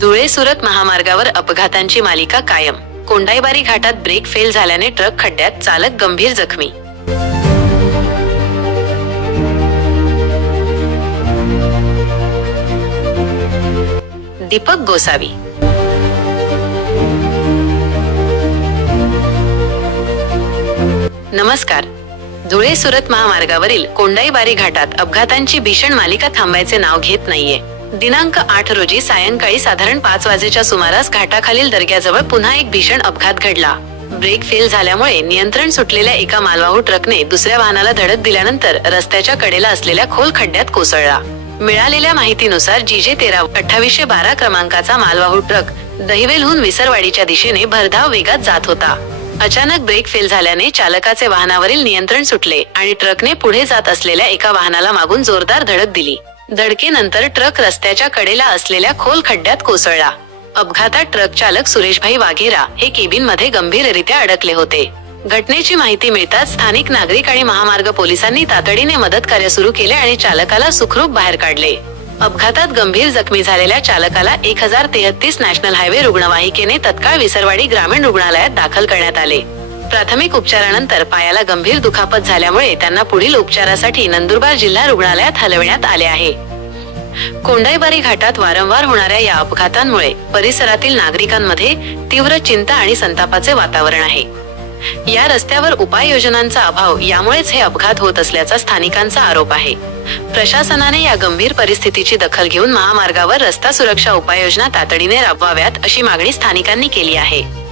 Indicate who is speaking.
Speaker 1: धुळे सुरत महामार्गावर अपघातांची मालिका कायम. कोंडाईबारी घाटात ब्रेक फेल झाल्याने ट्रक खड्ड्यात चालक गंभीर जखमी. दीपक गोसावी. नमस्कार. धुळे सुरत महामार्गावरील कोंडाईबारी घाटात अपघातांची भीषण मालिका थांबायचे नाव घेत नाहीये. दिनांक आठ रोजी सायंकाळी साधारण पाच वाजेच्या सुमारास घाटाखालील दर्ग्याजवळ पुन्हा एक भीषण अपघात घडला. ब्रेक फेल झाल्यामुळे नियंत्रण सुटलेल्या एका मालवाहू ट्रकने दुसऱ्या वाहनाला धडक दिल्यानंतर रस्त्याच्या कडेला असलेल्या खोल खड्ड्यात कोसळला. मिळालेल्या माहितीनुसार जीजे तेरा अठ्ठावीसशे बारा क्रमांकाचा मालवाहू ट्रक दहिवेलहून विसरवाडीच्या दिशेने भरधाव वेगात जात होता. अचानक ब्रेक फेल झाल्याने चालकाचे वाहनावरील नियंत्रण सुटले आणि ट्रकने पुढे जात असलेल्या एका वाहनाला मागून जोरदार धडक दिली. धडकेनंतर ट्रक रस्त्याच्या कडेला असलेल्या खोल खड्ड्यात कोसळला. अपघातात ट्रक चालक सुरेशभाई वाघेरा हे केबिनमध्ये गंभीररित्या अडकले होते. घटनेची माहिती मिळताच स्थानिक नागरिक आणि महामार्ग पोलिसांनी तातडीने मदत कार्य सुरू केले आणि चालकाला सुखरूप बाहेर काढले. अपघातात गंभीर जखमी झालेल्या चालकाला एक हजार तेहतीस नॅशनल हायवे रुग्णवाहिकेने तत्काळ विसरवाडी ग्रामीण रुग्णालयात दाखल करण्यात आले. प्राथमिक उपचारानंतर पायाला गंभीर दुखापत झाल्यामुळे त्यांना पुढील उपचारासाठी नंदुरबार जिल्हा रुग्णालयात हलवण्यात आले आहे. कोंडाईबारी घाटात वारंवार होणाऱ्या या अपघातांमुळे परिसरातील नागरिकांमध्ये तीव्र चिंता आणि संतापाचे वातावरण आहे. या रस्त्यावर उपाययोजनांचा अभाव यामुळेच हे अपघात होत असल्याचा स्थानिकांचा आरोप आहे. प्रशासनाने या गंभीर परिस्थितीची दखल घेऊन महामार्गावर रस्ता सुरक्षा उपाययोजना तातडीने राबवाव्यात अशी मागणी स्थानिकांनी केली आहे.